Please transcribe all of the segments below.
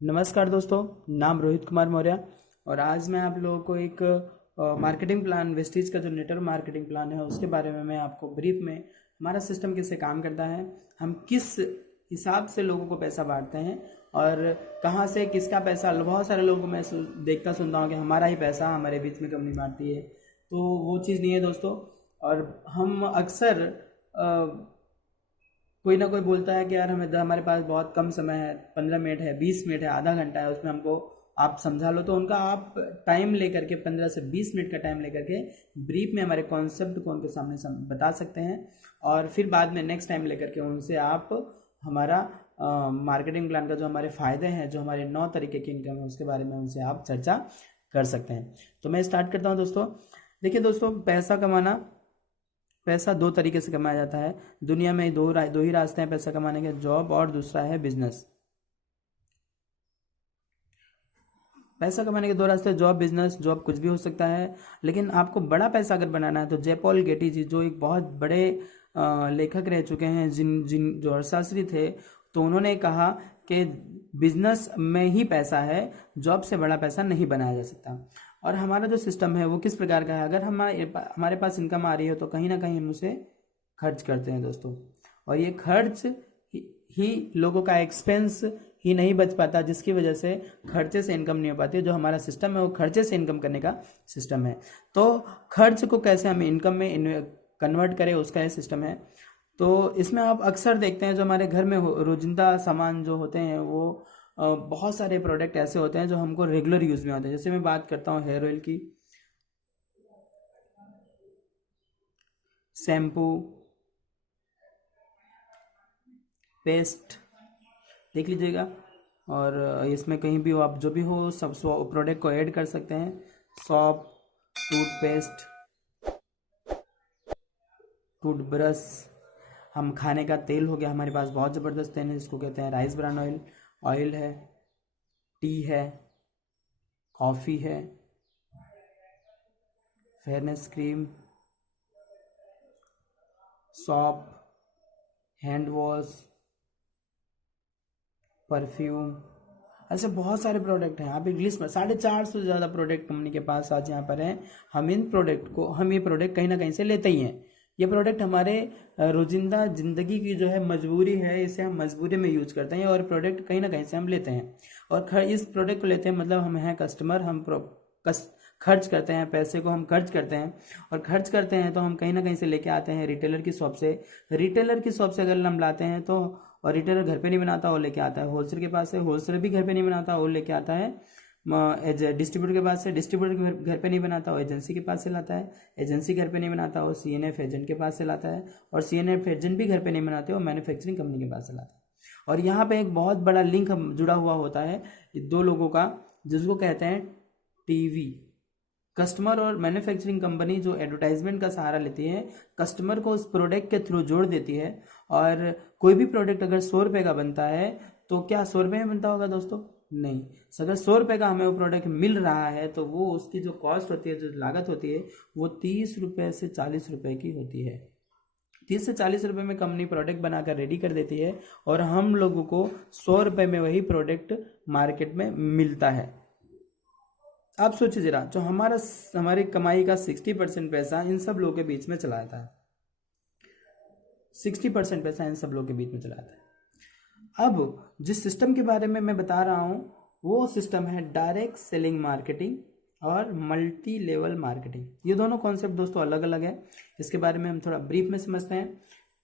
नमस्कार दोस्तों, नाम रोहित कुमार मौर्य। और आज मैं आप लोगों को एक मार्केटिंग प्लान, वेस्टीज का जो नेटवर्क मार्केटिंग प्लान है उसके बारे में मैं आपको ब्रीफ में, हमारा सिस्टम कैसे काम करता है, हम किस हिसाब से लोगों को पैसा बांटते हैं और कहाँ से किसका पैसा। बहुत सारे लोगों को मैं देखता सुनता हूँ कि हमारा ही पैसा हमारे बीच में कंपनी बांटती है, तो वो चीज़ नहीं है दोस्तों। और हम अक्सर कोई ना कोई बोलता है कि यार हमारे पास बहुत कम समय है, 15 मिनट है, 20 मिनट है, आधा घंटा है, उसमें हमको आप समझा लो। तो उनका आप टाइम लेकर के 15 से 20 मिनट का टाइम लेकर के ब्रीफ में हमारे कॉन्सेप्ट को उनके सामने बता सकते हैं और फिर बाद में नेक्स्ट टाइम लेकर के उनसे आप हमारा मार्केटिंग प्लान का जो हमारे फ़ायदे हैं, जो हमारे 9 तरीके की इनकम है, उसके बारे में उनसे आप चर्चा कर सकते हैं। तो मैं स्टार्ट करता हूँ दोस्तों। देखिए दोस्तों, पैसा 2 तरीके से कमाया जाता है। दुनिया में दो ही रास्ते हैं पैसा कमाने के, जॉब और दूसरा है बिजनेस। पैसा कमाने के 2 रास्ते, जॉब बिजनेस। जॉब कुछ भी हो सकता है, लेकिन आपको बड़ा पैसा अगर बनाना है तो जयपॉल गेटी जी, जो एक बहुत बड़े लेखक रह चुके हैं, जिन जिन जो अर्थशास्त्री थे, तो उन्होंने कहा कि बिजनेस में ही पैसा है, जॉब से बड़ा पैसा नहीं बनाया जा सकता। और हमारा जो सिस्टम है वो किस प्रकार का है, अगर हमारे पास इनकम आ रही है तो कहीं ना कहीं हम उसे खर्च करते हैं दोस्तों। और ये खर्च ही लोगों का एक्सपेंस ही नहीं बच पाता, जिसकी वजह से खर्चे से इनकम नहीं हो पाती। जो हमारा सिस्टम है वो खर्चे से इनकम करने का सिस्टम है। तो खर्च को कैसे हम इनकम में कन्वर्ट करें, उसका ये सिस्टम है। तो इसमें आप अक्सर देखते हैं जो हमारे घर में रोजिंदा सामान जो होते हैं वो बहुत सारे प्रोडक्ट ऐसे होते हैं जो हमको रेगुलर यूज़ में होते हैं। जैसे मैं बात करता हूँ हेयर ऑयल की, शैम्पू, पेस्ट, देख लीजिएगा। और इसमें कहीं भी हो, आप जो भी हो सब प्रोडक्ट को ऐड कर सकते हैं। सॉप, टूथपेस्ट, टूथब्रश, हम खाने का तेल हो गया, हमारे पास बहुत ज़बरदस्त तेल है जिसको कहते हैं राइस ब्रान ऑयल। ऑयल है, टी है, कॉफ़ी है, fairness cream, shop, hand wash, perfume, ऐसे बहुत सारे प्रोडक्ट हैं। आप इंग्लिश में 450 से ज़्यादा प्रोडक्ट कंपनी के पास आज यहाँ पर हैं। हम ये प्रोडक्ट कहीं ना कहीं से लेते ही हैं। ये प्रोडक्ट हमारे रोजिंदा ज़िंदगी की जो है मजबूरी है, इसे हम मजबूरी में यूज करते हैं और प्रोडक्ट कहीं ना कहीं से हम लेते हैं। और इस प्रोडक्ट को लेते हैं मतलब हम हैं कस्टमर, खर्च करते हैं, पैसे को हम खर्च करते हैं। और खर्च करते हैं तो हम कहीं ना कहीं से लेके आते हैं रिटेलर की शॉप से। रिटेलर की शॉप से अगर हम लाते हैं तो, और रिटेलर घर पे नहीं बनाता, वो लेके आता है होलसेल के पास से। होलसेलर भी घर पे नहीं बनाता, वो लेके आता है डिस्ट्रीब्यूटर के पास से। डिस्ट्रीब्यूटर घर पे नहीं बनाता, वो एजेंसी के पास से लाता है। एजेंसी घर पे नहीं बनाता, वो सीएनएफ एजेंट के पास से लाता है। और सीएनएफ एजेंट भी घर पे नहीं बनाते, वो मैन्युफैक्चरिंग कंपनी के पास से लाता है। और यहाँ पे एक बहुत बड़ा लिंक जुड़ा हुआ होता है दो लोगों का, जिसको कहते हैं टीवी। कस्टमर और मैन्युफैक्चरिंग कंपनी जो एडवर्टाइजमेंट का सहारा लेती है, कस्टमर को उस प्रोडक्ट के थ्रू जोड़ देती है। और कोई भी प्रोडक्ट अगर 100 रुपये का बनता है तो क्या 100 रुपये में बनता होगा दोस्तों? नहीं। अगर 100 रुपये का हमें वो प्रोडक्ट मिल रहा है तो वो उसकी जो कॉस्ट होती है, जो लागत होती है, वो 30 रुपये से 40 रुपये की होती है। 30 से 40 रुपये में कंपनी प्रोडक्ट बनाकर रेडी कर देती है और हम लोगों को 100 रुपये में वही प्रोडक्ट मार्केट में मिलता है। आप सोचिए जरा, जो हमारी कमाई का 60% पैसा इन सब लोगों के बीच में चला जाता है। 60% पैसा इन सब लोगों के बीच में चला जाता है। अब जिस सिस्टम के बारे में मैं बता रहा हूँ वो सिस्टम है डायरेक्ट सेलिंग मार्केटिंग और मल्टी लेवल मार्केटिंग। ये दोनों कॉन्सेप्ट दोस्तों अलग अलग है, इसके बारे में हम थोड़ा ब्रीफ में समझते हैं।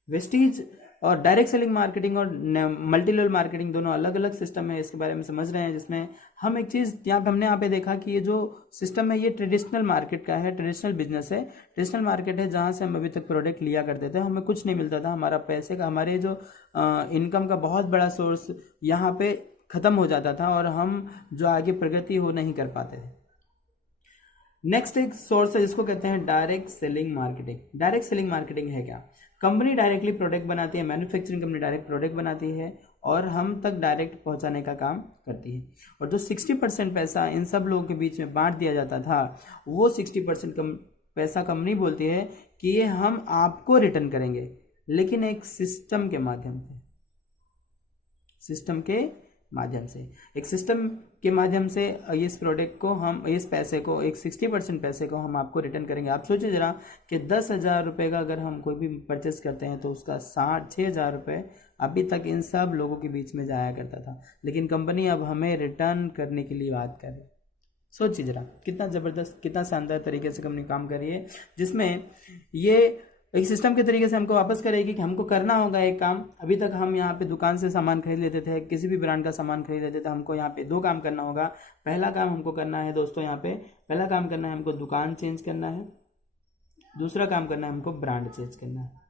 वेस्टीज और डायरेक्ट सेलिंग मार्केटिंग और मल्टी लेवल मार्केटिंग दोनों अलग अलग सिस्टम है, इसके बारे में समझ रहे हैं। जिसमें हम एक चीज़ हमने यहाँ पे देखा कि ये जो सिस्टम है ये ट्रेडिशनल मार्केट का है, ट्रेडिशनल बिजनेस है, ट्रेडिशनल मार्केट है जहाँ से हम अभी तक प्रोडक्ट लिया करते थे, हमें कुछ नहीं मिलता था, हमारा पैसे का, हमारे जो इनकम का बहुत बड़ा सोर्स यहाँ पे ख़त्म हो जाता था और हम जो आगे प्रगति हो नहीं कर पाते थे। नेक्स्ट एक सोर्स है जिसको कहते हैं direct selling marketing. Direct selling marketing है क्या? कंपनी डायरेक्टली प्रोडक्ट बनाती है, मैन्युफैक्चरिंग कंपनी डायरेक्ट प्रोडक्ट बनाती है और हम तक डायरेक्ट पहुंचाने का काम करती है। और जो 60% पैसा इन सब लोगों के बीच में बांट दिया जाता था, वो 60% पैसा कंपनी बोलती है कि ये हम आपको रिटर्न करेंगे, लेकिन एक सिस्टम के माध्यम से। सिस्टम के माध्यम से, एक सिस्टम के माध्यम से इस प्रोडक्ट को हम, इस पैसे को, एक 60% पैसे को हम आपको रिटर्न करेंगे। आप सोचिए जरा कि 10,000 रुपये का अगर हम कोई भी परचेस करते हैं तो उसका 6,000 रुपये अभी तक इन सब लोगों के बीच में जाया करता था, लेकिन कंपनी अब हमें रिटर्न करने के लिए बात कर रही है। सोचिए जरा कितना ज़बरदस्त, कितना शानदार तरीके से कंपनी काम कर रही है, जिसमें ये एक सिस्टम के तरीके से हमको वापस करेगी कि हमको करना होगा एक काम। अभी तक हम यहाँ पे दुकान से सामान खरीद लेते थे, किसी भी ब्रांड का सामान खरीद लेते थे, हमको यहाँ पे 2 काम करना होगा। पहला काम हमको करना है दोस्तों, यहाँ पे पहला काम करना है हमको दुकान चेंज करना है, दूसरा काम करना है हमको ब्रांड चेंज करना है।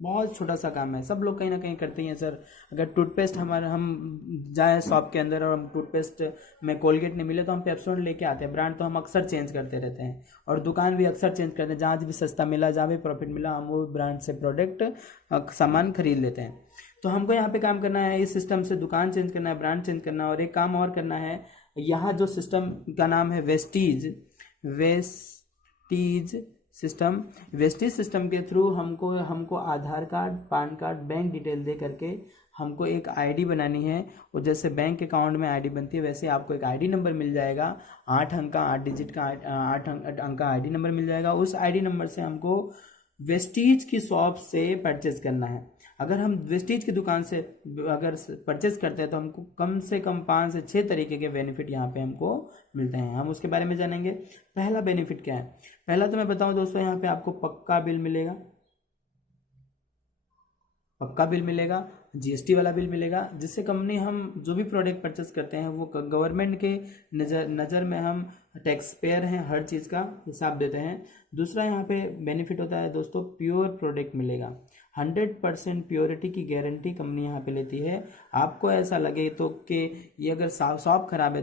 बहुत छोटा सा काम है, सब लोग कहीं ना कहीं करते ही हैं सर। अगर टूथपेस्ट हम जाए शॉप के अंदर और हम टूथपेस्ट में कोलगेट नहीं मिले तो हम पेप्सोडेंट लेके आते हैं। ब्रांड तो हम अक्सर चेंज करते रहते हैं और दुकान भी अक्सर चेंज करते हैं। जहाँ भी सस्ता मिला, जहाँ भी प्रॉफिट मिला, हम वो ब्रांड से प्रोडक्ट सामान खरीद लेते हैं। तो हमको यहाँ पे काम करना है, इस सिस्टम से दुकान चेंज करना है, ब्रांड चेंज करना है, और एक काम और करना है। यहाँ जो सिस्टम का नाम है वेस्टीज सिस्टम, वेस्टेज सिस्टम के थ्रू हमको Aadhaar card, PAN card, bank detail दे करके हमको एक आईडी बनानी है। और जैसे बैंक अकाउंट में आईडी बनती है वैसे आपको एक आईडी नंबर मिल जाएगा, 8 अंक का, 8 डिजिट का, 8 अंक का आईडी नंबर मिल जाएगा। उस आईडी नंबर से हमको वेस्टीज की शॉप से परचेज करना है। अगर हम वेस्टीज की दुकान से अगर परचेज करते हैं तो हमको कम से कम 5 से 6 तरीके के बेनिफिट यहाँ पे हमको मिलते हैं। हम उसके बारे में जानेंगे। पहला बेनिफिट क्या है? पहला तो मैं बताऊं दोस्तों, यहाँ पे आपको पक्का बिल मिलेगा, पक्का बिल मिलेगा, जीएसटी वाला बिल मिलेगा, जिससे कंपनी हम जो भी प्रोडक्ट परचेस करते हैं वो गवर्नमेंट के नज़र में हम टैक्स पेयर हैं, हर चीज़ का हिसाब देते हैं। दूसरा यहाँ पे बेनिफिट होता है दोस्तों, प्योर प्रोडक्ट मिलेगा। 100% प्योरिटी की गारंटी कंपनी यहाँ पे लेती है। आपको ऐसा लगे तो कि ये अगर शॉप खराब है,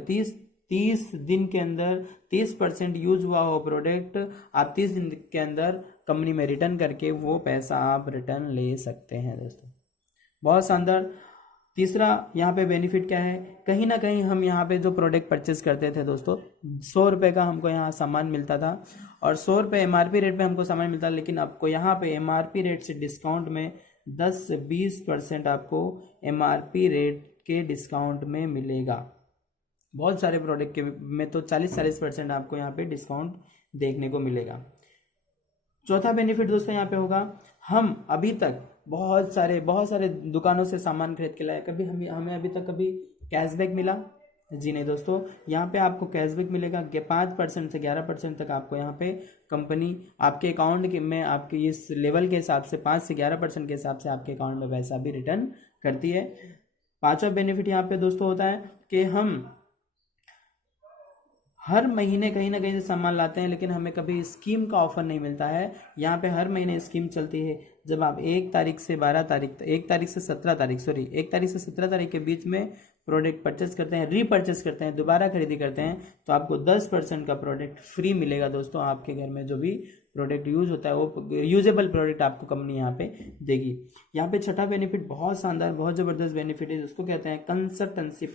30 दिन के अंदर 30% यूज हुआ हो प्रोडक्ट, आप 30 दिन के अंदर कंपनी में रिटर्न करके वो पैसा आप रिटर्न ले सकते हैं दोस्तों। बहुत शानदार। तीसरा यहाँ पे बेनिफिट क्या है? कहीं ना कहीं हम यहाँ पे जो प्रोडक्ट परचेज करते थे दोस्तों, 100 रुपये का हमको यहाँ सामान मिलता था और 100 रुपये एमआरपी रेट पे हमको सामान मिलता था, लेकिन आपको यहाँ पे एमआरपी रेट से डिस्काउंट में 10 से 20% आपको एमआरपी रेट के डिस्काउंट में मिलेगा। बहुत सारे प्रोडक्ट के में तो 40-40% आपको यहाँ पे डिस्काउंट देखने को मिलेगा। चौथा बेनिफिट दोस्तों यहाँ पे होगा, हम अभी तक बहुत सारे दुकानों से सामान खरीद के लाए, कभी हमें अभी तक कभी कैशबैक मिला? जी नहीं दोस्तों, यहाँ पे आपको कैशबैक मिलेगा 5% से 11% तक आपको यहाँ पे कंपनी आपके अकाउंट में आपके इस लेवल के हिसाब से 5 से 11% के हिसाब से आपके अकाउंट में पैसा भी रिटर्न करती है। पांचवा बेनिफिट यहाँ पे दोस्तों होता है कि हम हर महीने कहीं ना कहीं से सामान लाते हैं, लेकिन हमें कभी स्कीम का ऑफर नहीं मिलता है। यहाँ पे हर महीने स्कीम चलती है। जब आप 1 तारीख से 17 तारीख के बीच में प्रोडक्ट परचेस करते हैं, रीपरचेस करते हैं, दोबारा खरीदी करते हैं, तो आपको 10% का प्रोडक्ट फ्री मिलेगा दोस्तों। आपके घर में जो भी प्रोडक्ट यूज होता है वो यूजेबल प्रोडक्ट आपको कंपनी यहाँ पे देगी। यहाँ पे छठा बेनिफिट बहुत शानदार, बहुत ज़बरदस्त बेनिफिट है, जिसको कहते हैं कंसल्टेंसी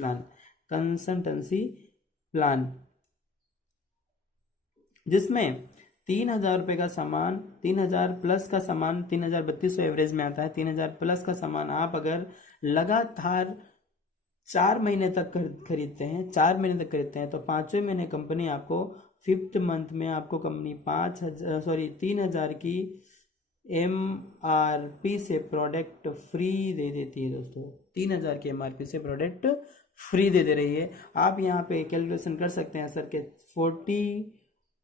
प्लान, जिसमें 3,000 रुपये का सामान, 3,000 प्लस का सामान, 3,3200 एवरेज में आता है। 3,000 प्लस का सामान आप अगर लगातार 4 महीने तक खरीदते हैं, 4 महीने तक खरीदते हैं, तो 5वें महीने कंपनी आपको 5th मंथ में आपको कंपनी 3,000 की MRP से प्रोडक्ट फ्री दे देती है दोस्तों। 3,000 की MRP से प्रोडक्ट फ्री दे रही है। आप यहाँ पे कैलकुलेशन कर सकते हैं सर के 40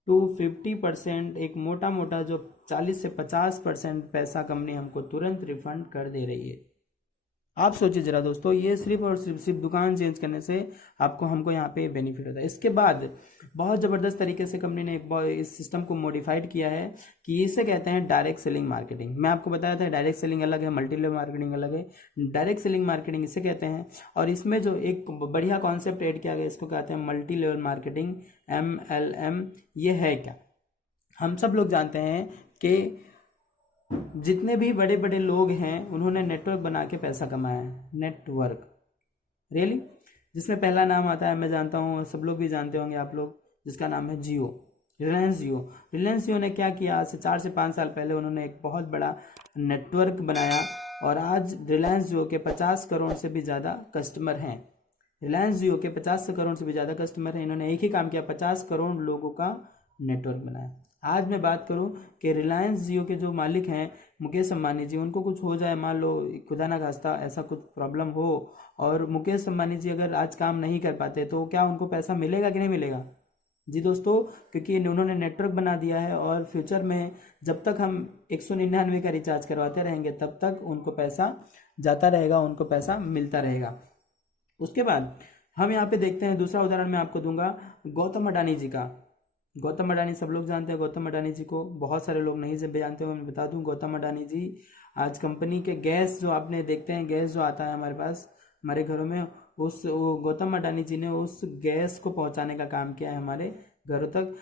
to 50%, एक मोटा जो 40 से 50% पैसा कंपनी हमको तुरंत रिफंड कर दे रही है। आप सोचिए जरा दोस्तों, ये सिर्फ और सिर्फ दुकान चेंज करने से हमको यहाँ पे बेनिफिट होता है। इसके बाद बहुत ज़बरदस्त तरीके से कंपनी ने इस सिस्टम को मॉडिफाइड किया है कि इसे कहते हैं डायरेक्ट सेलिंग मार्केटिंग। मैं आपको बताया था डायरेक्ट सेलिंग अलग है, मल्टी लेवल मार्केटिंग अलग है। डायरेक्ट सेलिंग मार्केटिंग इसे कहते हैं, और इसमें जो एक बढ़िया कॉन्सेप्ट ऐड किया गया इसको कहते हैं मल्टी लेवल मार्केटिंग, MLM। ये है क्या? हम सब लोग जानते हैं कि जितने भी बड़े बड़े लोग हैं उन्होंने नेटवर्क बना के पैसा कमाया है। नेटवर्क रियली, जिसमें पहला नाम आता है, मैं जानता हूँ, सब लोग भी जानते होंगे आप लोग, जिसका नाम है जियो, रिलायंस जियो ने क्या किया, आज से 4 से 5 साल पहले उन्होंने एक बहुत बड़ा नेटवर्क बनाया और आज रिलायंस जियो के 50 करोड़ से भी ज़्यादा कस्टमर हैं। रिलायंस जियो के 50 करोड़ से भी ज़्यादा कस्टमर हैं। इन्होंने एक ही काम किया, 50 करोड़ लोगों का नेटवर्क बनाया। आज मैं बात करूं कि रिलायंस जियो के जो मालिक हैं मुकेश अंबानी जी, उनको कुछ हो जाए, मान लो खुदा ना खास्ता ऐसा कुछ प्रॉब्लम हो, और मुकेश अंबानी जी अगर आज काम नहीं कर पाते तो क्या उनको पैसा मिलेगा कि नहीं मिलेगा? जी दोस्तों, क्योंकि उन्होंने नेटवर्क बना दिया है, और फ्यूचर में जब तक हम 199 का रिचार्ज करवाते रहेंगे तब तक उनको पैसा जाता रहेगा, उनको पैसा मिलता रहेगा। उसके बाद हम यहाँ पे देखते हैं, दूसरा उदाहरण मैं आपको दूंगा गौतम अडानी जी का। गौतम अडानी सब लोग जानते हैं गौतम अडानी जी को, बहुत सारे लोग नहीं जब जानते हो, मैं बता दूं गौतम अडानी जी आज कंपनी के गैस जो आपने देखते हैं, गैस जो आता है हमारे पास हमारे घरों में, गौतम अडानी जी ने उस गैस को पहुंचाने का काम किया है हमारे घरों तक।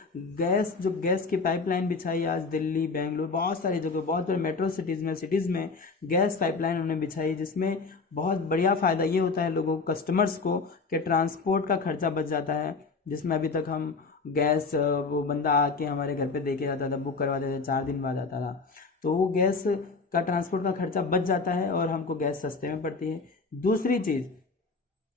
गैस की पाइपलाइन बिछाई आज दिल्ली, बेंगलुरु, बहुत सारी जगह, बहुत बड़े मेट्रो सिटीज़ में गैस पाइपलाइन उन्होंने बिछाई, जिसमें बहुत बढ़िया फ़ायदा ये होता है लोगों को, कस्टमर्स को, कि ट्रांसपोर्ट का खर्चा बच जाता है। जिसमें अभी तक हम गैस वो बंदा आके हमारे घर पे देके जाता था, बुक करवा देते थे, 4 दिन बाद आता था, तो वो गैस का ट्रांसपोर्ट का खर्चा बच जाता है और हमको गैस सस्ते में पड़ती है। दूसरी चीज़,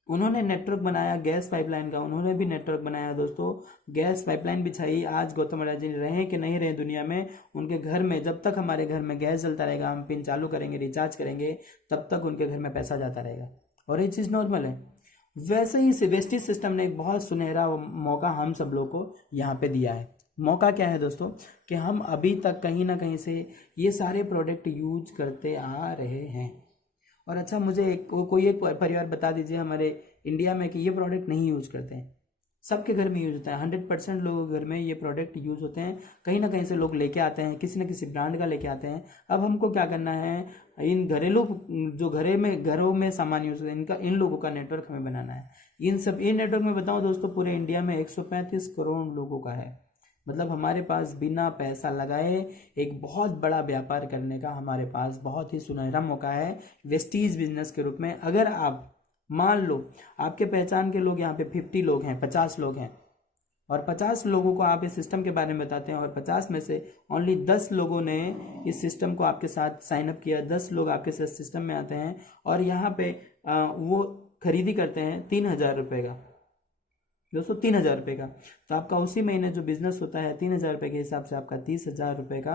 उन्होंने नेटवर्क बनाया गैस पाइपलाइन का, उन्होंने भी नेटवर्क बनाया दोस्तों, गैस पाइपलाइन बिछाई। आज गौतम अडानी जी रहे कि नहीं रहे दुनिया में, उनके घर में जब तक हमारे घर में गैस जलता रहेगा, हम पिन चालू करेंगे, रिचार्ज करेंगे, तब तक उनके घर में पैसा जाता रहेगा, और ये चीज़ नॉर्मल है। वैसे ही वेस्टेज सिस्टम ने एक बहुत सुनहरा मौका हम सब लोग को यहाँ पे दिया है। मौका क्या है दोस्तों, कि हम अभी तक कहीं ना कहीं से ये सारे प्रोडक्ट यूज करते आ रहे हैं। और अच्छा, मुझे कोई एक परिवार बता दीजिए हमारे इंडिया में कि ये प्रोडक्ट नहीं यूज करते हैं। सबके घर में यूज होता है, 100% लोगों के घर में ये प्रोडक्ट यूज होते हैं। कहीं ना कहीं से लोग लेके आते हैं, किसी न किसी ब्रांड का लेके आते हैं। अब हमको क्या करना है, इन घरेलू जो घरों में सामान यूज होता है, इन लोगों का नेटवर्क हमें बनाना है। इन नेटवर्क में बताऊं दोस्तों, पूरे इंडिया में 135 करोड़ लोगों का है। मतलब हमारे पास बिना पैसा लगाए एक बहुत बड़ा व्यापार करने का हमारे पास बहुत ही सुनहरा मौका है वेस्टीज बिजनेस के रूप में। अगर आप मान लो आपके पहचान के लोग यहाँ पे 50 लोग हैं, 50 लोग हैं, और 50 लोगों को आप इस सिस्टम के बारे में बताते हैं, और 50 में से ओनली 10 लोगों ने इस सिस्टम को आपके साथ साइन अप किया, 10 लोग आपके साथ सिस्टम में आते हैं, और यहाँ पे वो खरीदी करते हैं 3,000 रुपये का दोस्तों, 3,000 रुपये का। तो आपका उसी महीने जो बिजनेस होता है 3,000 रुपये के हिसाब से आपका 30,000 रुपये का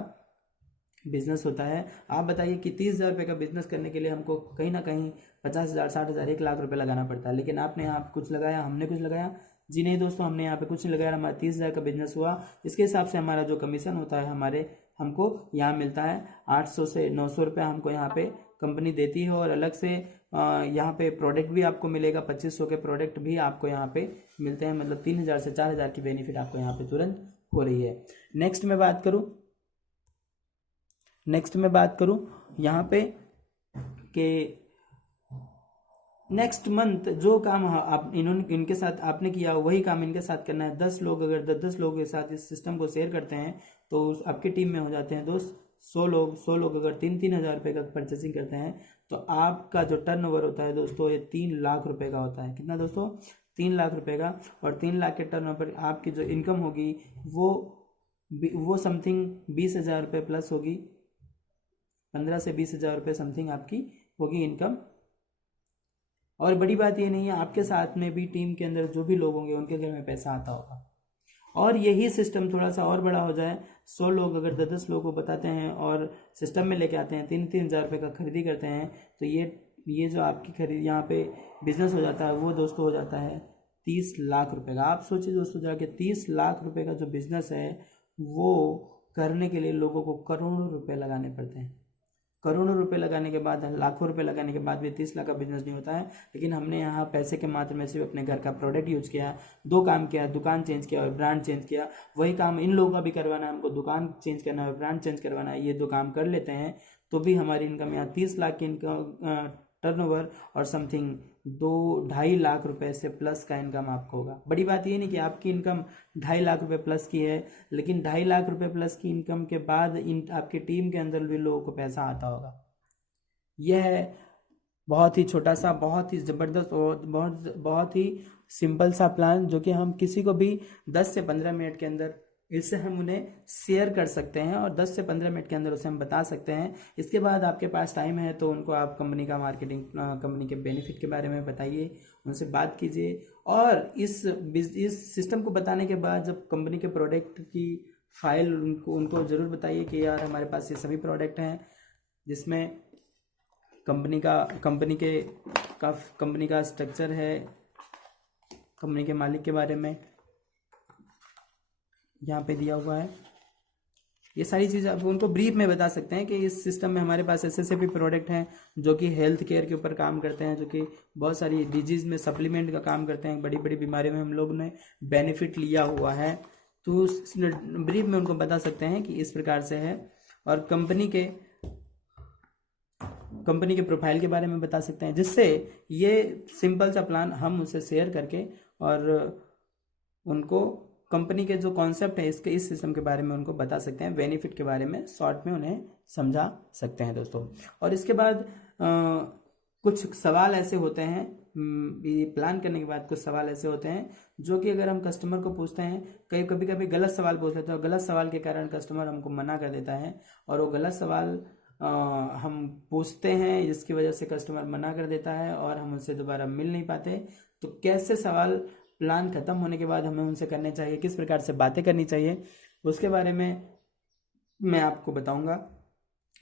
बिजनेस होता है। आप बताइए कि 30,000 रुपये का बिजनेस करने के लिए हमको कहीं ना कहीं 50,000, 60,000, 1,00,000 रुपये लगाना पड़ता है। लेकिन आपने यहाँ कुछ लगाया, हमने कुछ लगाया? जी नहीं दोस्तों, हमने यहाँ पे कुछ नहीं लगाया, हमारा 30,000 का बिजनेस हुआ। इसके हिसाब से हमारा जो कमीशन होता है हमको यहाँ मिलता है 800 से 900 रुपये हमको यहाँ पे कंपनी देती है। और अलग से यहाँ पे प्रोडक्ट भी आपको मिलेगा, 2500 के प्रोडक्ट भी आपको यहाँ पे मिलते हैं। मतलब 3,000 से 4,000 की बेनिफिट आपको यहाँ पे तुरंत हो रही है। नेक्स्ट मैं बात करूँ यहाँ पे कि नेक्स्ट मंथ जो काम आप इनके साथ आपने किया वही काम इनके साथ करना है। 10 लोग अगर 10 लोगों के साथ इस सिस्टम को शेयर करते हैं तो आपकी टीम में हो जाते हैं दोस्त 100 लोग अगर 3,000 रुपये का परचेसिंग करते हैं तो आपका जो टर्नओवर होता है दोस्तों, ये 3 लाख रुपए का होता है। कितना दोस्तों? 3 लाख रुपए का। और 3 लाख के टर्नओवर पर आपकी जो इनकम होगी वो समथिंग 20,000 रुपये प्लस होगी, 15 से 20,000 रुपये समथिंग आपकी होगी इनकम। और बड़ी बात ये नहीं है, आपके साथ में भी टीम के अंदर जो भी लोग होंगे उनके घर में पैसा आता होगा। और यही सिस्टम थोड़ा सा और बड़ा हो जाए, 100 लोग अगर 10 लोगों को बताते हैं और सिस्टम में लेके आते हैं, 3,000 रुपये का खरीदी करते हैं, तो ये जो आपकी खरीद यहाँ पे बिजनेस हो जाता है वो दोस्तों हो जाता है 30 लाख रुपए का। आप सोचिए दोस्तों जाके 30 लाख रुपए का जो बिजनेस है वो करने के लिए लोगों को करोड़ों रुपए लगाने पड़ते हैं। करोड़ों रुपए लगाने के बाद, लाखों रुपए लगाने के बाद भी 30 लाख का बिजनेस नहीं होता है। लेकिन हमने यहाँ पैसे के मात्र में सिर्फ अपने घर का प्रोडक्ट यूज किया, 2 काम किया, दुकान चेंज किया और ब्रांड चेंज किया। वही काम इन लोगों का भी करवाना है, हमको दुकान चेंज करना है और ब्रांड चेंज करवाना है। ये 2 काम कर लेते हैं तो भी हमारी इनकम यहाँ 30 लाख की इनकम टर्नओवर और समथिंग 2-2.5 लाख रुपए से प्लस का इनकम आपको होगा। बड़ी बात ये नहीं कि आपकी इनकम 2.5 लाख रुपए प्लस की है, लेकिन 2.5 लाख रुपए प्लस की इनकम के बाद आपकी टीम के अंदर भी लोगों को पैसा आता होगा। यह है बहुत ही छोटा सा, बहुत ही ज़बरदस्त और बहुत ही सिंपल सा प्लान, जो कि हम किसी को भी 10 से 15 मिनट के अंदर इससे हम उन्हें शेयर कर सकते हैं और 10 से 15 मिनट के अंदर उसे हम बता सकते हैं। इसके बाद आपके पास टाइम है तो उनको आप कंपनी का मार्केटिंग, कंपनी के बेनिफिट के बारे में बताइए, उनसे बात कीजिए। और इस सिस्टम को बताने के बाद जब कंपनी के प्रोडक्ट की फाइल उनको ज़रूर बताइए कि यार हमारे पास ये सभी प्रोडक्ट हैं, जिसमें कंपनी का स्ट्रक्चर है, कंपनी के मालिक के बारे में यहाँ पे दिया हुआ है। ये सारी चीज़ें आप उनको ब्रीफ में बता सकते हैं कि इस सिस्टम में हमारे पास ऐसे भी प्रोडक्ट हैं जो कि हेल्थ केयर के ऊपर काम करते हैं, जो कि बहुत सारी डिजीज़ में सप्लीमेंट का काम करते हैं, बड़ी बड़ी बीमारियों में हम लोग ने बेनिफिट लिया हुआ है। तो ब्रीफ में उनको बता सकते हैं कि इस प्रकार से है। और कंपनी के प्रोफाइल के बारे में बता सकते हैं, जिससे ये सिंपल सा प्लान हम उसे शेयर करके और उनको कंपनी के जो कॉन्सेप्ट है इस सिस्टम के बारे में उनको बता सकते हैं, बेनिफिट के बारे में शॉर्ट में उन्हें समझा सकते हैं दोस्तों। और इसके बाद कुछ सवाल ऐसे होते हैं, ये प्लान करने के बाद कुछ सवाल ऐसे होते हैं जो कि अगर हम कस्टमर को पूछते हैं, कभी कभी गलत सवाल पूछ लेते हैं, और गलत सवाल के कारण कस्टमर हमको मना कर देता है, और वो गलत सवाल हम पूछते हैं जिसकी वजह से कस्टमर मना कर देता है और हम उनसे दोबारा मिल नहीं पाते। तो कैसे सवाल प्लान खत्म होने के बाद हमें उनसे करने चाहिए, किस प्रकार से बातें करनी चाहिए, उसके बारे में मैं आपको बताऊंगा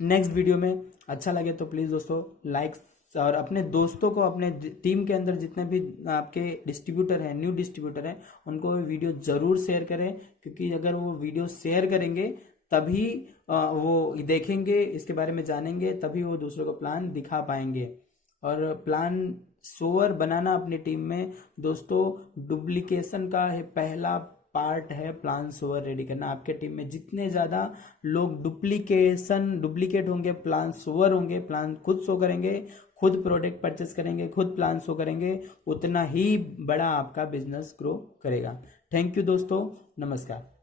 नेक्स्ट वीडियो में। अच्छा लगे तो प्लीज़ दोस्तों लाइक, और अपने दोस्तों को, अपने टीम के अंदर जितने भी आपके डिस्ट्रीब्यूटर हैं, न्यू डिस्ट्रीब्यूटर हैं, उनको वीडियो ज़रूर शेयर करें, क्योंकि अगर वो वीडियो शेयर करेंगे तभी वो देखेंगे, इसके बारे में जानेंगे, तभी वो दूसरों को प्लान दिखा पाएंगे। और प्लान शोअर बनाना अपनी टीम में दोस्तों डुप्लीकेशन का पहला पार्ट है, प्लान शोअर रेडी करना। आपके टीम में जितने ज़्यादा लोग डुप्लीकेट होंगे, प्लान शोअर होंगे, प्लान खुद शो करेंगे, खुद प्रोडक्ट परचेस करेंगे, खुद प्लान शो करेंगे, उतना ही बड़ा आपका बिजनेस ग्रो करेगा। थैंक यू दोस्तों, नमस्कार।